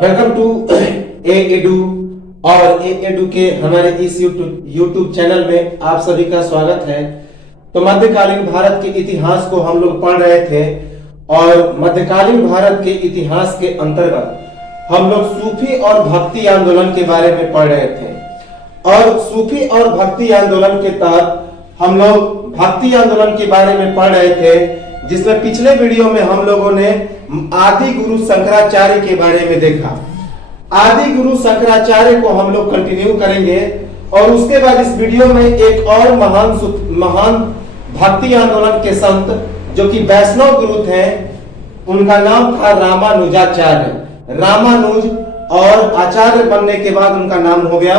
Welcome to A edu और ए edu के हमारे इस यूट्यूब चैनल में आप सभी का स्वागत है। तो मध्यकालीन भारत के इतिहास को हम लोग पढ़ रहे थे और मध्यकालीन भारत के इतिहास के अंतर्गत हम लोग सूफी और भक्ति आंदोलन के बारे में पढ़ रहे थे और सूफी और भक्ति आंदोलन के तहत हम लोग भक्ति आंदोलन के बारे में पढ़ रहे थे, जिसमें पिछले वीडियो में हम लोगों ने आदि गुरु शंकराचार्य के बारे में देखा। आदि गुरु शंकराचार्य को हम लोग कंटिन्यू करेंगे और उसके बाद इस वीडियो में एक और महान भक्ति आंदोलन के संत जो कि वैष्णव गुरु थे, उनका नाम था रामानुजाचार्य। रामानुज और आचार्य बनने के बाद उनका नाम हो गया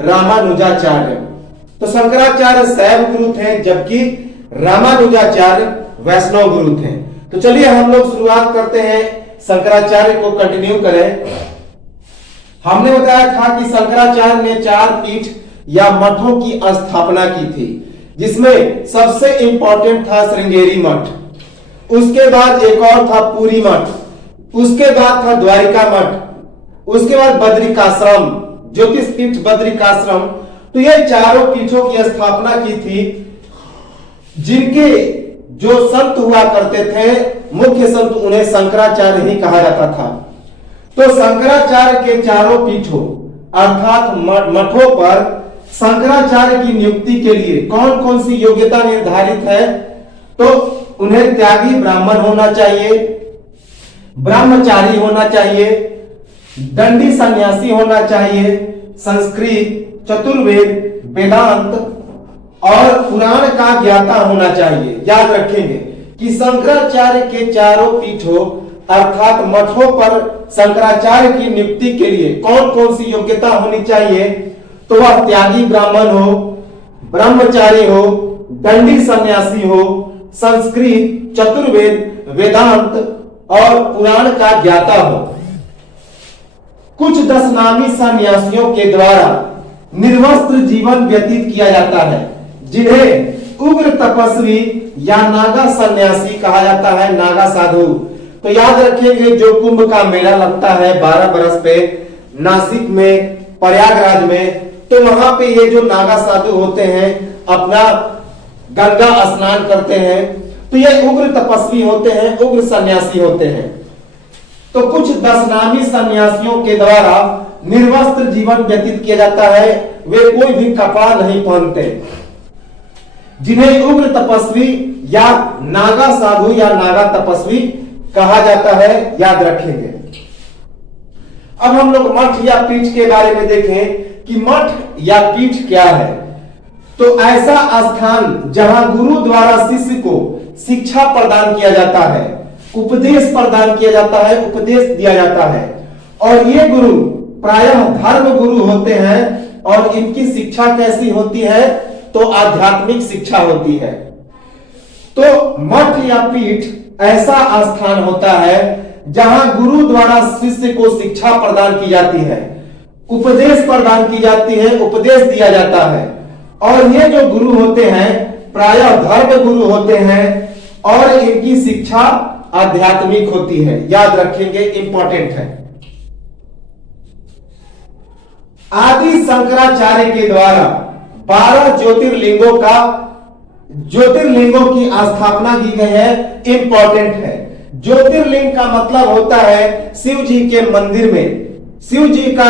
रामानुजाचार्य। तो शंकराचार्य शैव गुरु थे जबकि रामानुजाचार्य वैष्णव गुरु थे। तो चलिए हम लोग शुरुआत करते हैं, शंकराचार्य को कंटिन्यू करें। हमने बताया था कि शंकराचार्य ने 4 पीठ या मठों की स्थापना की थी, जिसमें सबसे इंपॉर्टेंट था श्रृंगेरी मठ, उसके बाद एक और था पुरी मठ, उसके बाद था द्वारिका मठ, उसके बाद बद्रिकाश्रम, ज्योतिष पीठ बद्रिकाश्रम। तो ये चारों पीठों की स्थापना की थी, जिनके जो संत हुआ करते थे मुख्य संत, उन्हें शंकराचार्य ही कहा जाता था। तो शंकराचार्य के चारों पीठों अर्थात मठों पर शंकराचार्य की नियुक्ति के लिए कौन कौन सी योग्यता निर्धारित है? तो उन्हें त्यागी ब्राह्मण होना चाहिए, ब्रह्मचारी होना चाहिए, दंडी सन्यासी होना चाहिए, संस्कृत, चतुर्वेद, वेदांत और पुराण का ज्ञाता होना चाहिए। याद रखेंगे कि शंकराचार्य के चारों पीठों अर्थात मठों पर शंकराचार्य की नियुक्ति के लिए कौन कौन सी योग्यता होनी चाहिए? तो वह त्यागी ब्राह्मण हो, ब्रह्मचारी हो, दंडी सन्यासी हो, संस्कृत, चतुर्वेद, वेदांत और पुराण का ज्ञाता हो। कुछ 10 नामी सन्यासियों के द्वारा निर्वस्त्र जीवन व्यतीत किया जाता है, जिन्हें उग्र तपस्वी या नागा सन्यासी कहा जाता है, नागा साधु। तो याद रखिएगा, जो कुंभ का मेला लगता है 12 बरस पे नासिक में, प्रयागराज में, तो वहां पे ये जो नागा साधु होते हैं अपना गंगा स्नान करते हैं, तो ये उग्र तपस्वी होते हैं, उग्र सन्यासी होते हैं। तो कुछ 10 नामी सन्यासियों के द्वारा निर्वस्त्र जीवन व्यतीत किया जाता है, वे कोई भी कपड़ा नहीं पहनते, जिन्हें उग्र तपस्वी या नागा साधु या नागा तपस्वी कहा जाता है। याद रखेंगे। अब हम लोग मठ या पीठ के बारे में देखें कि मठ या पीठ क्या है। तो ऐसा स्थान जहां गुरु द्वारा शिष्य को शिक्षा प्रदान किया जाता है, उपदेश प्रदान किया जाता है, उपदेश दिया जाता है, और ये गुरु प्रायः धर्म गुरु होते हैं और इनकी शिक्षा कैसी होती है? तो आध्यात्मिक शिक्षा होती है। तो मठ या पीठ ऐसा स्थान होता है जहां गुरु द्वारा शिष्य को शिक्षा प्रदान की जाती है, उपदेश प्रदान की जाती है, उपदेश दिया जाता है, और ये जो गुरु होते हैं प्रायः धर्म गुरु होते हैं और इनकी शिक्षा आध्यात्मिक होती है। याद रखेंगे, इंपॉर्टेंट है। आदि शंकराचार्य के द्वारा 12 ज्योतिर्लिंगों की स्थापना की गई है। इंपॉर्टेंट है। ज्योतिर्लिंग का मतलब होता है शिव जी के मंदिर में, शिव जी का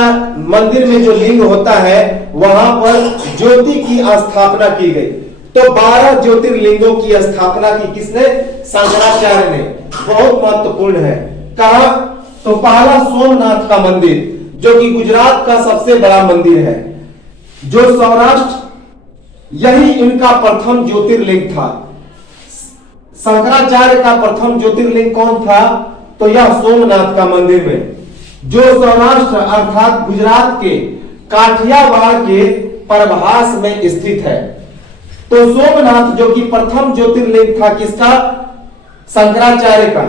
मंदिर में जो लिंग होता है वहां पर ज्योति की स्थापना की गई। तो 12 ज्योतिर्लिंगों की स्थापना की किसने? शंकराचार्य ने। बहुत महत्वपूर्ण है। कहा? तो पहला सोमनाथ का मंदिर, जो कि गुजरात का सबसे बड़ा मंदिर है, जो सौराष्ट्र, यही इनका प्रथम ज्योतिर्लिंग था। शंकराचार्य का प्रथम ज्योतिर्लिंग कौन था? तो यह सोमनाथ का मंदिर में, जो सौराष्ट्र अर्थात गुजरात के काठियावाड़ के प्रभास में स्थित है। तो सोमनाथ जो कि प्रथम ज्योतिर्लिंग था किसका? शंकराचार्य का,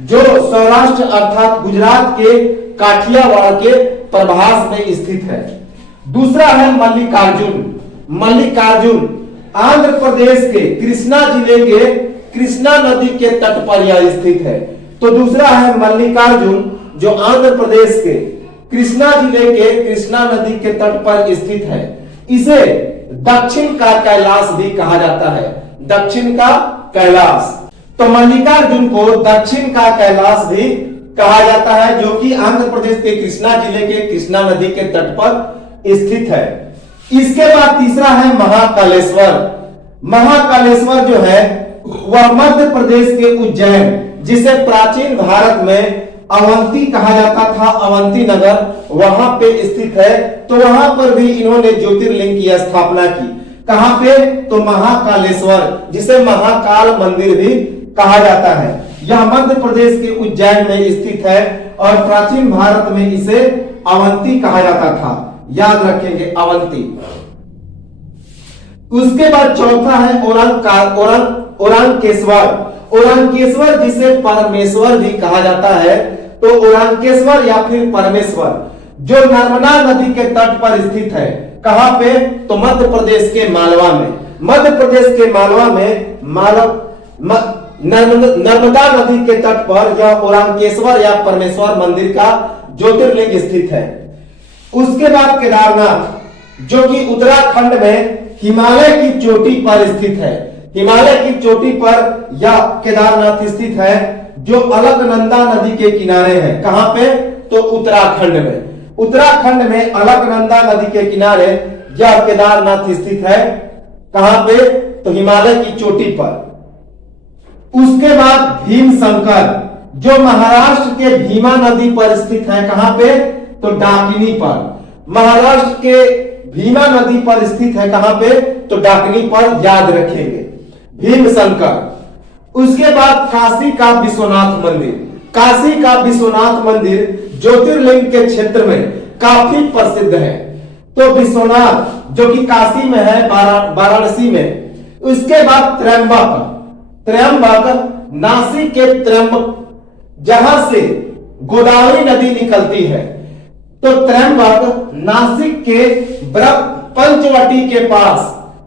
जो सौराष्ट्र अर्थात गुजरात के काठियावाड़ के प्रभास में स्थित है। दूसरा है मल्लिकार्जुन। मल्लिकार्जुन आंध्र प्रदेश के कृष्णा जिले के कृष्णा नदी के तट पर यह स्थित है। तो दूसरा है मल्लिकार्जुन, जो आंध्र प्रदेश के कृष्णा जिले के कृष्णा नदी के तट पर स्थित है, इसे दक्षिण का कैलाश भी कहा जाता है। दक्षिण का कैलाश, तो मल्लिकार्जुन को दक्षिण का कैलाश भी कहा जाता है, जो कि आंध्र प्रदेश के कृष्णा जिले के कृष्णा नदी के तट पर स्थित है। इसके बाद तीसरा है महाकालेश्वर। महाकालेश्वर जो है वह मध्य प्रदेश के उज्जैन, जिसे प्राचीन भारत में अवंती कहा जाता था, अवंती नगर, वहां पे स्थित है। तो वहां पर भी इन्होंने ज्योतिर्लिंग की स्थापना की। कहां पे? तो महाकालेश्वर, जिसे महाकाल मंदिर भी कहा जाता है। यह मध्य प्रदेश के उज्जैन में स्थित है और प्राचीन भारत में इसे अवंती कहा जाता था। याद रखेंगे, अवंती। उसके बाद चौथा है औरंगकेश्वर। औरंगकेश्वर जिसे परमेश्वर भी कहा जाता है, तो औरंगकेश्वर या फिर परमेश्वर, जो नर्मदा नदी के तट पर स्थित है। कहां पे? तो मध्य प्रदेश के मालवा में। मध्य प्रदेश के मालवा में नर्मदा नदी के तट पर यह औरंगकेश्वर या परमेश्वर मंदिर का ज्योतिर्लिंग स्थित है। उसके बाद केदारनाथ, जो कि उत्तराखंड में हिमालय की चोटी पर स्थित है। हिमालय की चोटी पर यह केदारनाथ स्थित है, जो अलकनंदा नदी के किनारे है। कहां पे? तो उत्तराखंड में। उत्तराखंड में अलकनंदा नदी के किनारे यह केदारनाथ स्थित है। कहां पे? तो हिमालय की चोटी पर। उसके बाद भीमशंकर, जो महाराष्ट्र के भीमा नदी पर स्थित है। कहां पे? तो डाकिनी पर। महाराष्ट्र के भीमा नदी पर स्थित है। कहां पे? तो डाकिनी पर। याद रखेंगे, भीमशंकर। उसके बाद काशी का विश्वनाथ मंदिर। काशी का विश्वनाथ मंदिर ज्योतिर्लिंग के क्षेत्र में काफी प्रसिद्ध है। तो विश्वनाथ, जो कि काशी में है, वाराणसी में। उसके बाद त्र्यंबक। त्र्यंबक नासिक के त्र्यंबक, जहां से गोदावरी नदी निकलती है। तो त्र्यंबक नासिक के पंचवटी के पास,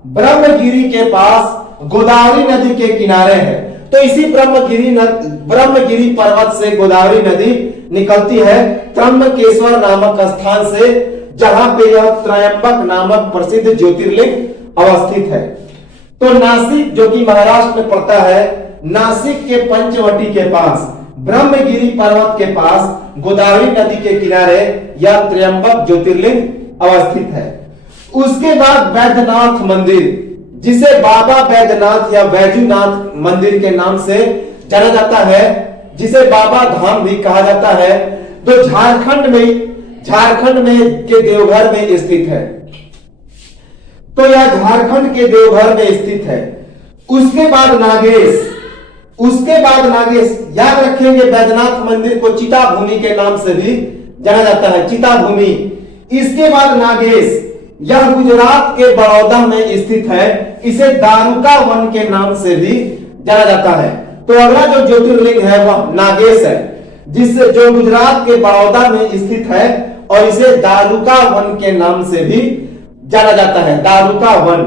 ब्रह्मगिरी के पास, गोदावरी नदी के किनारे है। तो इसी ब्रह्मगिरी पर्वत से गोदावरी नदी निकलती है, त्र्यंबकेश्वर नामक स्थान से, जहां पे यह त्र्यंबक नामक प्रसिद्ध ज्योतिर्लिंग अवस्थित है। तो नासिक, जो कि महाराष्ट्र में पड़ता है, नासिक के पंचवटी के पास, ब्रह्मगिरी पर्वत के पास, गोदावरी नदी के किनारे यह त्र्यंबक ज्योतिर्लिंग अवस्थित है। उसके बाद बैद्यनाथ मंदिर, जिसे बाबा बैद्यनाथ या बैजूनाथ मंदिर के नाम से जाना जाता है, जिसे बाबा धाम भी कहा जाता है, तो झारखंड में के देवघर में स्थित है। तो यह झारखंड के देवघर में स्थित है। उसके बाद नागेश। याद रखेंगे, बैद्यनाथ मंदिर को चिता भूमि के नाम से भी जाना जाता है, चिता भूमि। इसके बाद नागेश, यह गुजरात के बड़ौदा में स्थित है, इसे दारुका वन के नाम से भी जाना जाता है। तो अगला जो ज्योतिर्लिंग है वह नागेश है, जो गुजरात के बड़ौदा में स्थित है, और इसे दारुका वन के नाम से भी जाना जाता है, दारुका वन।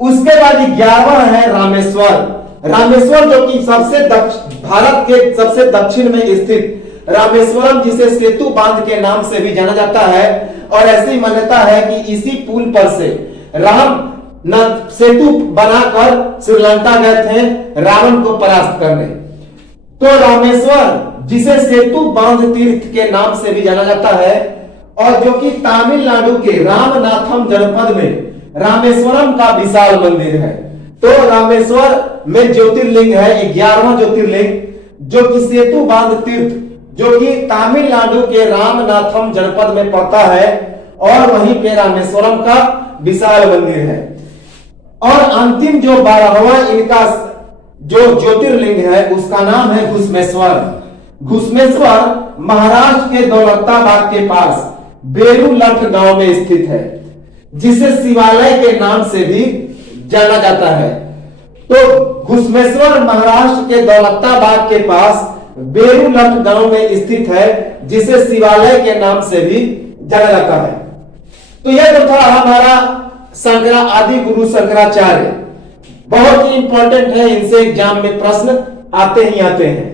उसके बाद 11वां है रामेश्वर। रामेश्वर, जो कि भारत के सबसे दक्षिण में स्थित रामेश्वरम, जिसे सेतु बांध के नाम से भी जाना जाता है, और ऐसी मान्यता है कि इसी पुल पर से राम सेतु बनाकर श्रीलंका गए थे रावण को परास्त करने। तो रामेश्वर, जिसे सेतु बांध तीर्थ के नाम से भी जाना जाता है, और जो कि तमिलनाडु के रामनाथम जनपद में रामेश्वरम का विशाल मंदिर है। तो रामेश्वर में ज्योतिर्लिंग है 11वां ज्योतिर्लिंग, जो कि सेतु बांध तीर्थ, जो कि तमिलनाडु के रामनाथम जनपद में पड़ता है, और वहीं पे रामेश्वरम का विशाल मंदिर है। और अंतिम जो 12वां इनका जो ज्योतिर्लिंग है, उसका नाम है घुश्मेश्वर। घुश्मेश्वर महाराष्ट्र के दौलताबाद के पास बेरुलठ गांव में स्थित है, जिसे शिवालय के नाम से भी जाना जाता है। तो घुश्मेश्वर महाराष्ट्र के दौलताबाद के पास बेरुलठ गांव में स्थित है, जिसे शिवालय के नाम से भी जाना जाता है। तो यह जो था हमारा आदि गुरु शंकराचार्य, बहुत ही इंपॉर्टेंट है, इनसे एग्जाम में प्रश्न आते ही आते हैं।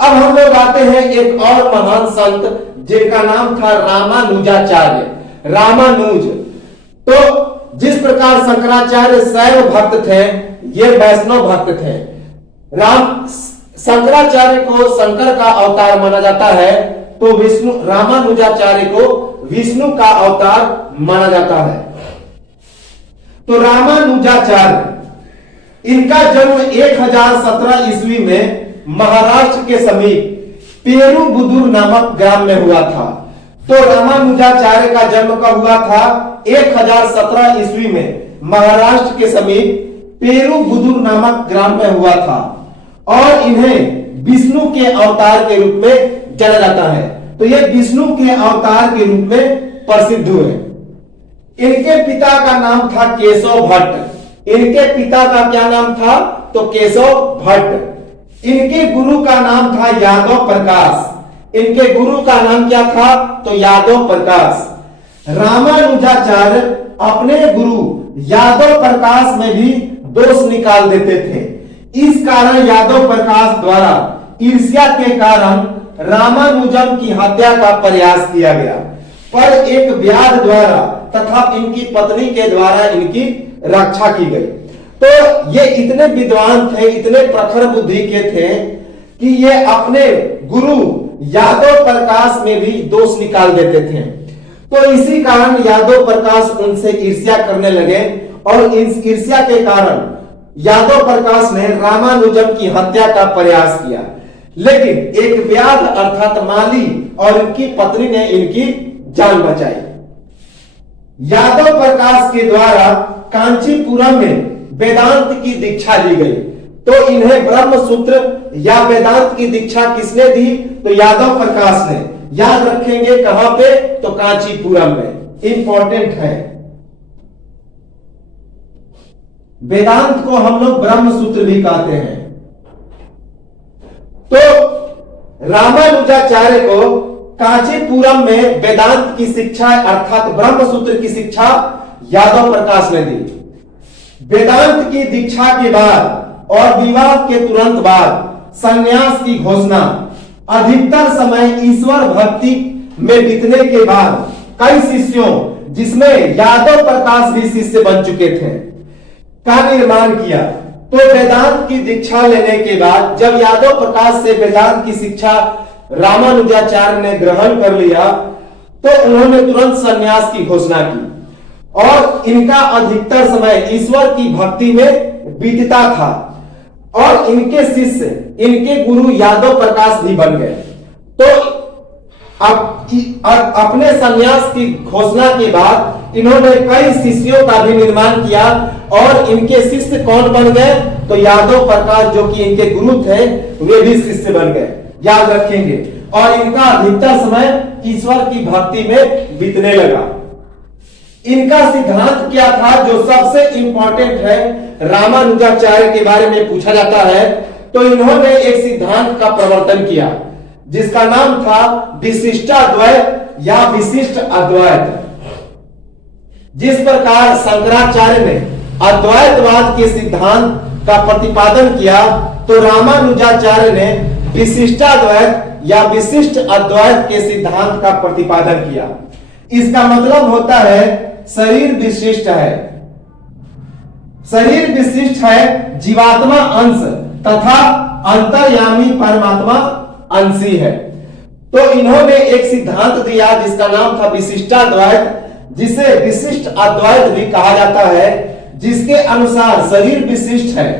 अब हम लोग आते हैं एक और महान संत जिनका नाम था रामानुजाचार्य। रामानुज, तो जिस प्रकार शंकराचार्य शैव भक्त थे, ये वैष्णव भक्त थे। शंकराचार्य को शंकर का अवतार माना जाता है, तो विष्णु रामानुजाचार्य को विष्णु का अवतार माना जाता है। तो रामानुजाचार्य, इनका जन्म 1017 ईस्वी में महाराष्ट्र के समीप पेरुबुदुर नामक ग्राम में हुआ था। तो रामानुजाचार्य का जन्म कब हुआ था? 1017 ईस्वी में महाराष्ट्र के समीप पेरुबुदुर नामक ग्राम में हुआ था और इन्हें विष्णु के अवतार के रूप में जाना जाता है। तो ये विष्णु के अवतार के रूप में प्रसिद्ध हुए। इनके पिता का नाम था केशव भट्ट। इनके पिता का क्या नाम था? तो केशव भट्ट। इनके गुरु का नाम था यादव प्रकाश। इनके गुरु का नाम क्या था? तो यादव प्रकाश। रामानुजाचार्य अपने गुरु यादव प्रकाश में भी दोष निकाल देते थे। इस कारण यादव प्रकाश द्वारा ईर्ष्या के कारण रामानुजम की हत्या का प्रयास किया गया, पर एक व्याध द्वारा तथा इनकी पत्नी के द्वारा इनकी रक्षा की गई। तो ये इतने विद्वान थे, इतने प्रखर बुद्धि के थे कि ये अपने गुरु यादव प्रकाश में भी दोष निकाल देते थे। तो इसी कारण यादव प्रकाश उनसे ईर्ष्या करने लगे और इस ईर्ष्या के कारण यादव प्रकाश ने रामानुजम की हत्या का प्रयास किया, लेकिन एक व्याध अर्थात माली और इनकी पत्नी ने इनकी जान बचाई। यादव प्रकाश के द्वारा कांचीपुरम में वेदांत की दीक्षा दी गई। तो इन्हें ब्रह्म सूत्र या वेदांत की दीक्षा किसने दी? तो यादव प्रकाश ने। याद रखेंगे कहां पे? तो कांचीपुरम में। इंपॉर्टेंट है। वेदांत को हम लोग ब्रह्म सूत्र भी कहते हैं। तो रामानुजाचार्य को कांचीपुरम में वेदांत की शिक्षा अर्थात ब्रह्म सूत्र की शिक्षा यादव प्रकाश ने दी। वेदांत की दीक्षा के बाद और विवाह के तुरंत बाद संन्यास की घोषणा, अधिकतर समय ईश्वर भक्ति में बीतने के बाद कई शिष्यों, जिसमें यादव प्रकाश भी शिष्य बन चुके थे, का निर्माण किया। तो वेदांत की दीक्षा लेने के बाद जब यादव प्रकाश से वेदांत की शिक्षा रामानुजाचार्य ने ग्रहण कर लिया, तो उन्होंने तुरंत संन्यास की घोषणा की और इनका अधिकतर समय ईश्वर की भक्ति में बीतता था और इनके शिष्य, इनके गुरु यादव प्रकाश भी बन गए। तो अब अपने संन्यास की घोषणा के बाद इन्होंने कई शिष्यों का भी निर्माण किया और इनके शिष्य कौन बन गए? तो यादव प्रकाश, जो कि इनके गुरु थे, वे भी शिष्य बन गए। याद रखेंगे। और इनका अधिकतर समय ईश्वर की भक्ति में बीतने लगा। इनका सिद्धांत क्या था जो सबसे इंपॉर्टेंट है, रामानुजाचार्य के बारे में पूछा जाता है, तो इन्होंने एक सिद्धांत का प्रवर्तन किया जिसका नाम था विशिष्टाद्वैत या विशिष्ट अद्वैत। जिस प्रकार शंकराचार्य ने अद्वैतवाद के सिद्धांत का प्रतिपादन किया, तो रामानुजाचार्य ने विशिष्टाद्वैत या विशिष्ट अद्वैत के सिद्धांत का प्रतिपादन किया। इसका मतलब होता है शरीर विशिष्ट है। शरीर विशिष्ट है, जीवात्मा अंश तथा अंतर्यामी परमात्मा अंशी है। तो इन्होंने एक सिद्धांत दिया जिसका नाम था विशिष्टाद्वैत, जिसे विशिष्ट अद्वैत भी कहा जाता है, जिसके अनुसार शरीर विशिष्ट है,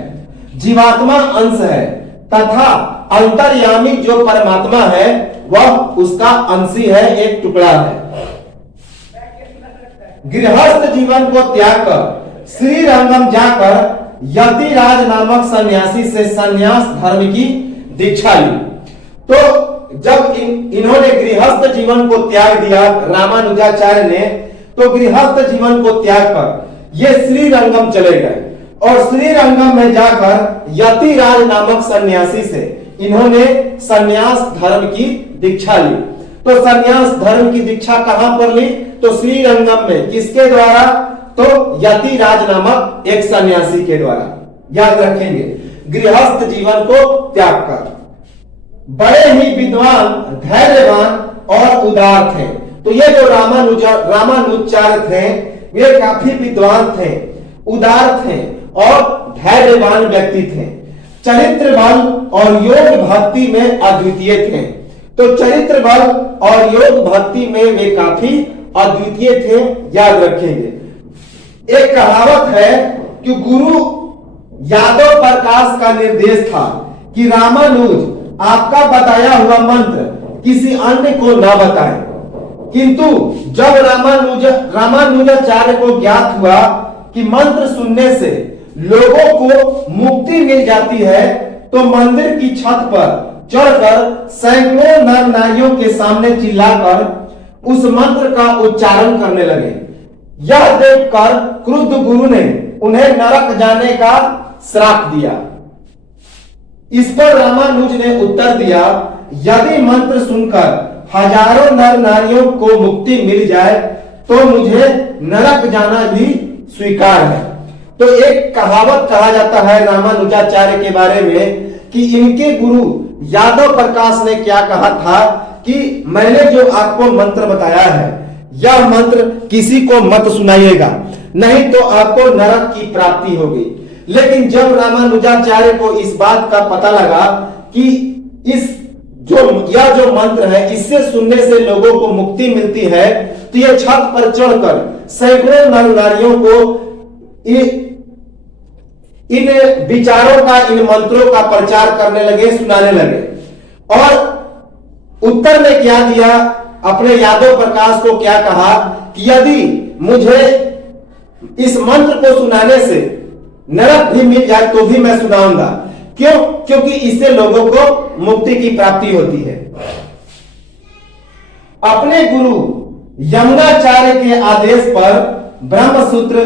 जीवात्मा अंश है तथा अंतर्यामी जो परमात्मा है वह उसका अंशी है, एक टुकड़ा है। गृहस्थ जीवन को त्याग कर श्री रंगम जाकर यतिराज नामक सन्यासी से सन्यास धर्म की दीक्षा ली। तो जब इन्होंने गृहस्थ जीवन को त्याग दिया रामानुजाचार्य ने, तो गृहस्थ जीवन को त्याग कर ये श्रीरंगम चले गए और श्रीरंगम में जाकर यतिराज नामक सन्यासी से इन्होंने सन्यास धर्म की दीक्षा ली। तो सन्यास धर्म की दीक्षा कहां पर ली? तो श्रीरंगम में। किसके द्वारा? तो यतिराज नामक एक सन्यासी के द्वारा। याद रखेंगे, गृहस्थ जीवन को त्याग कर। बड़े ही विद्वान, धैर्यवान और उदार थे। तो ये जो रामानुजाचार्य थे वे काफी विद्वान थे, उदार थे और धैर्यवान व्यक्ति थे। चरित्र बल और योग भक्ति में अद्वितीय थे। तो चरित्र बल और योग भक्ति में वे काफी अद्वितीय थे, याद रखेंगे। एक कहावत है कि गुरु यादव प्रकाश का निर्देश था कि रामानुज आपका बताया हुआ मंत्र किसी अन्य को न बताएं। किंतु जब रामानुजाचार्य को ज्ञात हुआ कि मंत्र सुनने से लोगों को मुक्ति मिल जाती है, तो मंदिर की छत पर चढ़कर सैकड़ों नर नारियों के सामने चिल्लाकर उस मंत्र का उच्चारण करने लगे। यह देखकर क्रुद्ध गुरु ने उन्हें नरक जाने का श्राप दिया। इस पर रामानुज ने उत्तर दिया, यदि मंत्र सुनकर हजारों नर नारियों को मुक्ति मिल जाए तो मुझे नरक जाना भी स्वीकार है। तो एक कहावत कहा जाता है रामानुजाचार्य के बारे में कि इनके गुरु यादव प्रकाश ने क्या कहा था कि मैंने जो आपको मंत्र बताया है, यह मंत्र किसी को मत सुनाइएगा, नहीं तो आपको नरक की प्राप्ति होगी। लेकिन जब रामानुजाचार्य को इस बात का पता लगा कि यह जो मंत्र है इससे सुनने से लोगों को मुक्ति मिलती है, तो यह छत पर चढ़कर सैकड़ों नर नारियों को इन विचारों का, इन मंत्रों का प्रचार करने लगे, सुनाने लगे। और उत्तर में क्या दिया, अपने यादव प्रकाश को क्या कहा कि यदि मुझे इस मंत्र को सुनाने से नरक भी मिल जाए तो भी मैं सुनाऊंगा। क्यों? क्योंकि इससे लोगों को मुक्ति की प्राप्ति होती है। अपने गुरु यमुनाचार्य के आदेश पर ब्रह्मसूत्र,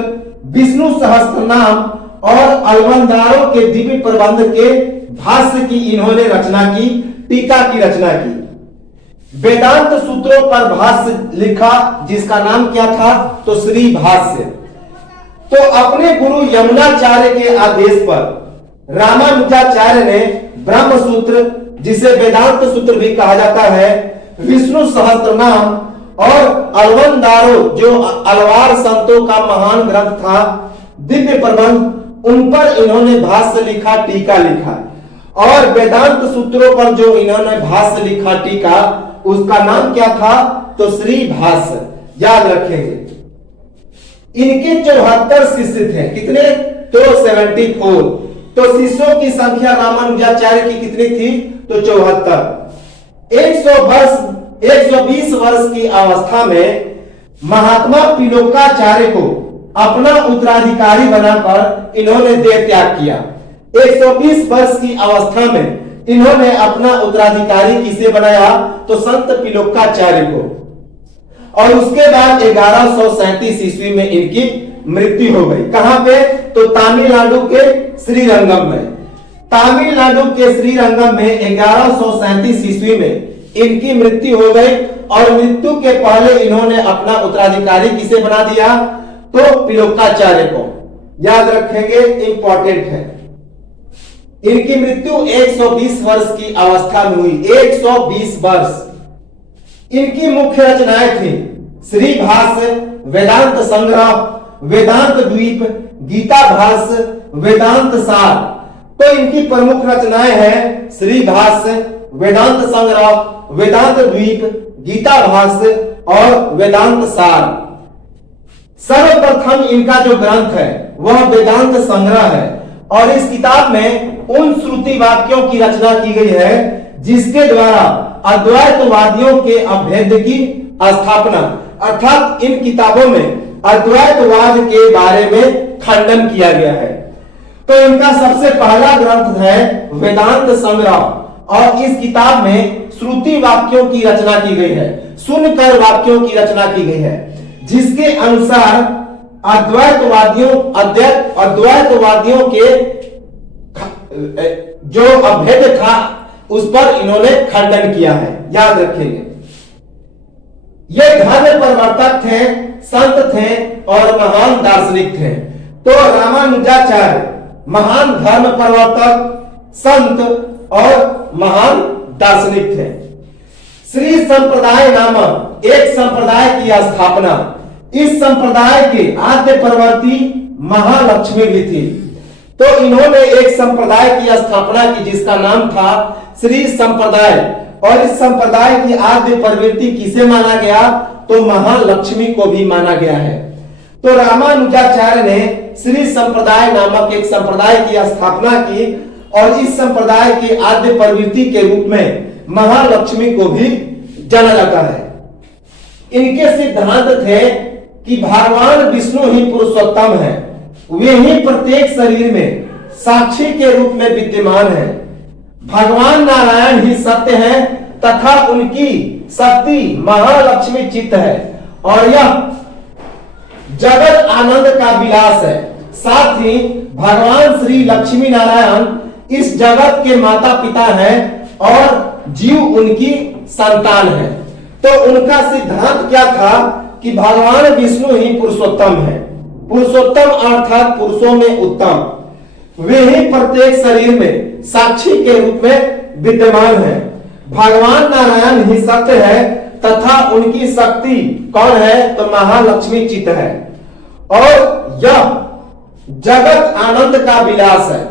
विष्णु सहस्त्रनाम और अलवंदारों के दिव्य प्रबंध के भाष्य की इन्होंने रचना की, टीका की रचना की। वेदांत सूत्रों पर भाष्य लिखा जिसका नाम क्या था, तो श्री भाष्य। तो अपने गुरु यमुनाचार्य के आदेश पर रामानुजाचार्य ने ब्रह्मसूत्र, जिसे वेदांत सूत्र भी कहा जाता है, विष्णु सहस्त्रनाम और अलवंदारो, जो अलवार संतों का महान ग्रंथ था, दिव्य प्रबंध, उन पर इन्होंने भाष्य लिखा, टीका लिखा। और वेदांत सूत्रों पर जो इन्होंने भाष्य लिखा, टीका, उसका नाम क्या था, तो श्री भाष्य, याद रखेंगे। इनके 74 शिष्य थे। कितने? तो 74। तो शिष्यों की संख्या रामानुजाचार्य की कितनी थी, तो 74। 120 वर्ष की अवस्था में महात्मा पिलोकाचार्य को अपना उत्तराधिकारी बनाकर इन्होंने देह त्याग किया। 120 वर्ष की अवस्था में इन्होंने अपना उत्तराधिकारी किसे बनाया, तो संत पिलोकाचार्य को। और उसके बाद 1137 ईस्वी में इनकी मृत्यु हो गई। कहां पे? तो तमिलनाडु के श्रीरंगम में। तमिलनाडु के श्रीरंगम में 1137 ईस्वी में इनकी मृत्यु हो गई। और मृत्यु के पहले इन्होंने अपना उत्तराधिकारी किसे बना दिया, तो पिलोकाचार्य को। याद रखेंगे, इंपॉर्टेंट है। इनकी मृत्यु 120 वर्ष की अवस्था में हुई। 120 वर्ष। इनकी मुख्य रचनाएं थी श्री भाष्य, वेदांत संग्रह, वेदांत द्वीप, गीता भाष्य, वेदांत सार। तो इनकी प्रमुख रचनाएं हैं श्री भाष्य, वेदांत संग्रह, वेदांत द्वीप, गीता भाष्य और वेदांत सार। सर्वप्रथम इनका जो ग्रंथ है वह वेदांत संग्रह है। और इस किताब में उन श्रुति वाक्यों की रचना की गई है जिसके द्वारा अद्वैतवादियों के अभेद की स्थापना, अर्थात इन किताबों में अद्वैतवाद के बारे में खंडन किया गया है। तो इनका सबसे पहला ग्रंथ है वेदांत संग्रह। और इस किताब में श्रुति वाक्यों की रचना की गई है, सुनकर वाक्यों की रचना की गई है, जिसके अनुसार अद्वैतवादियों के जो अभेद था उस पर इन्होंने खंडन किया है। याद रखेंगे, ये धर्म प्रवर्तक थे, संत थे और महान दार्शनिक थे। तो रामानुजाचार्य महान धर्म प्रवर्तक, संत और महान दार्शनिक थे। श्री संप्रदाय नामक एक संप्रदाय की स्थापना, इस संप्रदाय के आद्य प्रवर्ती महालक्ष्मी भी थी। तो इन्होंने एक संप्रदाय की स्थापना की जिसका नाम था श्री संप्रदाय, और इस संप्रदाय की आद्य प्रवृत्ति किसे माना गया, तो महालक्ष्मी को भी माना गया है। तो रामानुजाचार्य ने श्री संप्रदाय नामक एक संप्रदाय की स्थापना की और इस संप्रदाय की आद्य प्रवृत्ति के रूप में महालक्ष्मी को भी जाना जाता है। इनके सिद्धांत थे कि भगवान विष्णु ही पुरुषोत्तम है, वे ही प्रत्येक शरीर में साक्षी के रूप में विद्यमान है। भगवान नारायण ही सत्य है तथा उनकी शक्ति महालक्ष्मी चित्त है और यह जगत आनंद का विलास है। साथ ही भगवान श्री लक्ष्मी नारायण इस जगत के माता पिता हैं और जीव उनकी संतान है। तो उनका सिद्धांत क्या था कि भगवान विष्णु ही पुरुषोत्तम है, पुरुषोत्तम अर्थात पुरुषों में उत्तम, वे ही प्रत्येक शरीर में साक्षी के रूप में विद्यमान है। भगवान नारायण ही सत्य है तथा उनकी शक्ति कौन है, तो महालक्ष्मी चित्त है और यह जगत आनंद का विलास है।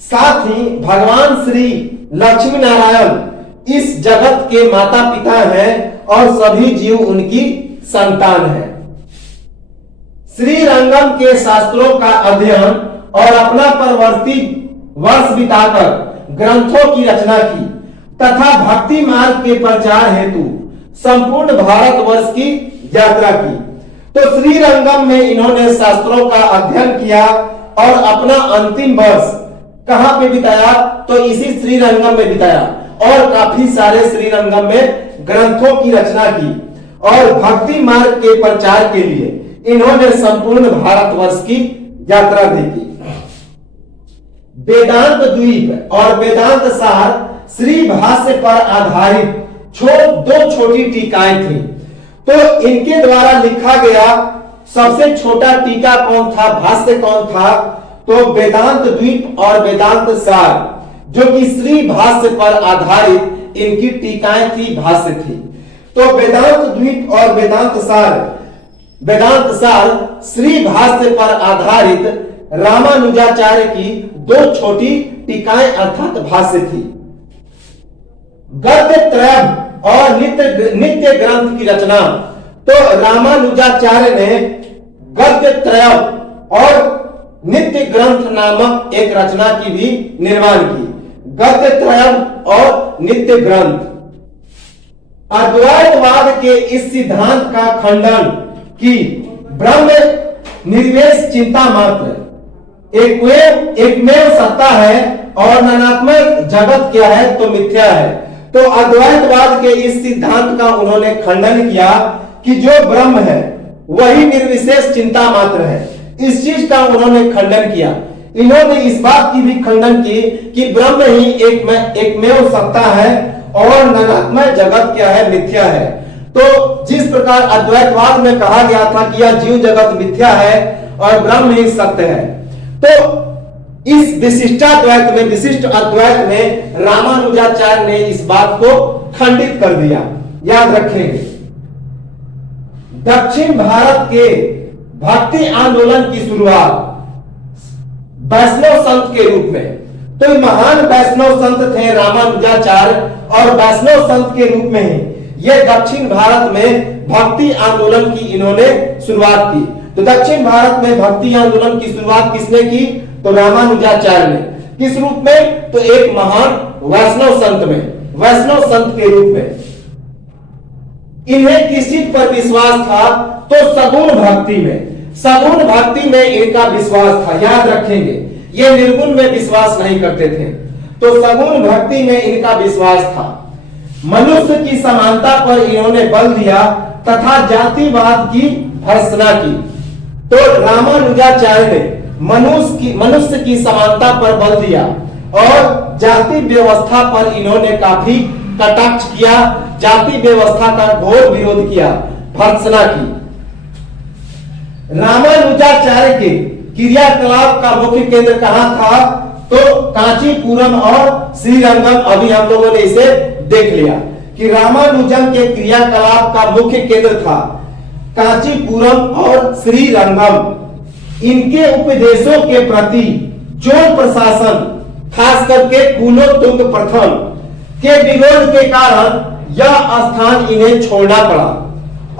साथ ही भगवान श्री लक्ष्मी नारायण इस जगत के माता पिता हैं और सभी जीव उनकी संतान है। श्री रंगम के शास्त्रों का अध्ययन और अपना परवर्ती वर्ष बिताकर ग्रंथों की रचना की तथा भक्ति मार्ग के प्रचार हेतु संपूर्ण भारतवर्ष की यात्रा की। तो श्री रंगम में इन्होंने शास्त्रों का अध्ययन किया और अपना अंतिम वर्ष कहां पे बिताया, तो इसी श्री रंगम में बिताया और काफी सारे श्री रंगम में ग्रंथों की रचना की और भक्ति मार्ग के प्रचार के लिए इन्होंने संपूर्ण भारतवर्ष की यात्रा भी की। वेदांत द्वीप और वेदांत सार श्री भाष्य पर आधारित दो छोटी टीकाएं थी। तो इनके द्वारा लिखा गया सबसे छोटा टीका कौन था, भाष्य कौन था, तो वेदांत द्वीप और वेदांत सार, जो कि श्री भाष्य पर आधारित इनकी टीकाएं थी, भाष्य थी। तो वेदांत द्वीप और वेदांत सार श्री भाष्य पर आधारित रामानुजाचार्य की दो छोटी टीकाएं अर्थात भाष्य थी। गद्य त्रय और नित्य ग्रंथ की रचना, तो रामानुजाचार्य ने गद्य त्रय और नित्य ग्रंथ नामक एक रचना की भी निर्माण की। गद्य त्रय और नित्य ग्रंथ अद्वैतवाद के इस सिद्धांत का खंडन कि ब्रह्म निर्वेश चिंता मात्र एकमेव सत्ता है और नानात्मक जगत क्या है, तो मिथ्या है। तो अद्वैतवाद के इस सिद्धांत का उन्होंने खंडन किया कि जो ब्रह्म है वही निर्विशेष चिंता मात्र है, इस चीज का उन्होंने खंडन किया। इन्होंने इस बात की भी खंडन की कि ब्रह्म ही एकमेव सत्ता है और नानात्मक जगत क्या है, मिथ्या है। तो जिस प्रकार अद्वैतवाद में कहा गया था कि यह जीव जगत मिथ्या है और ब्रह्म ही सत्य है, तो इस विशिष्टाद्वैत में, विशिष्ट अद्वैत में रामानुजाचार्य ने इस बात को खंडित कर दिया। याद रखेंगे, दक्षिण भारत के भक्ति आंदोलन की शुरुआत वैष्णव संत के रूप में, तो महान वैष्णव संत थे रामानुजाचार्य और वैष्णव संत के रूप में ही ये दक्षिण भारत में भक्ति आंदोलन की इन्होंने शुरुआत की। तो दक्षिण भारत में भक्ति आंदोलन की शुरुआत किसने की, तो रामानुजाचार्य ने। किस रूप में, तो एक महान वैष्णव संत में, वैष्णव संत के रूप में। इन्हें किस चीज पर विश्वास था, तो सगुण भक्ति में, सगुण भक्ति में इनका विश्वास था। याद रखेंगे, ये निर्गुण में विश्वास नहीं करते थे, तो सगुण भक्ति में इनका विश्वास था। मनुष्य की समानता पर इन्होंने बल दिया तथा जातिवाद की भर्त्सना की। तो रामानुजाचार्य ने मनुष्य की समानता पर बल दिया और जाति व्यवस्था पर इन्होंने काफी कटाक्ष किया, जाति व्यवस्था का घोर विरोध किया, भर्त्सना की। रामानुजाचार्य के क्रियाकलाप का मुख्य केंद्र कहां था, तो कांचीपुरम और श्रीरंगम अभी हम लोगों ने इसे देख लिया कि रामानुजम के क्रियाकलाप का मुख्य केंद्र था कांचीपुरम और श्रीरंगम। इनके उपदेशों के प्रति चोल प्रशासन खास करके कुलोत्तुंग प्रथम के विरोध के कारण यह स्थान इन्हें छोड़ना पड़ा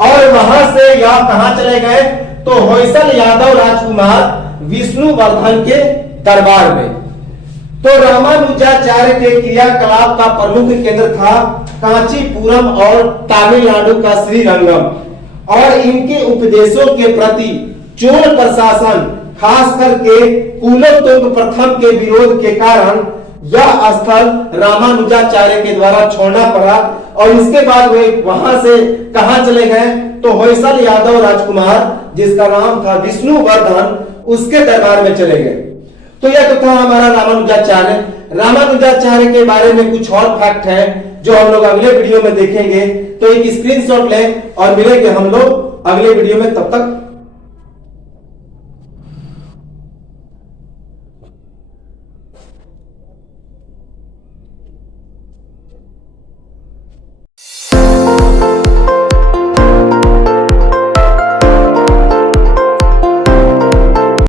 और वहां से यह कहां चले गए तो होयसल यादव राजकुमार विष्णुवर्धन के दरबार में। तो रामानुजाचार्य के क्रियाकलाप का प्रमुख केंद्र था कांचीपुरम और तमिलनाडु का श्रीरंगम और इनके उपदेशों के प्रति चोल प्रशासन खास करके कुलोत्तुंग प्रथम के विरोध के कारण यह स्थल रामानुजाचार्य के द्वारा छोड़ना पड़ा और इसके बाद वे वहां से कहां चले गए तो होयसल यादव राजकुमार जिसका नाम था विष्णुवर्धन उसके दरबार में चले गए। तो यह तो था हमारा रामानुजाचार्य। रामानुजाचार्य के बारे में कुछ और फैक्ट है जो हम लोग अगले वीडियो में देखेंगे। तो एक स्क्रीनशॉट लें और मिलेंगे हम लोग अगले वीडियो में, तब तक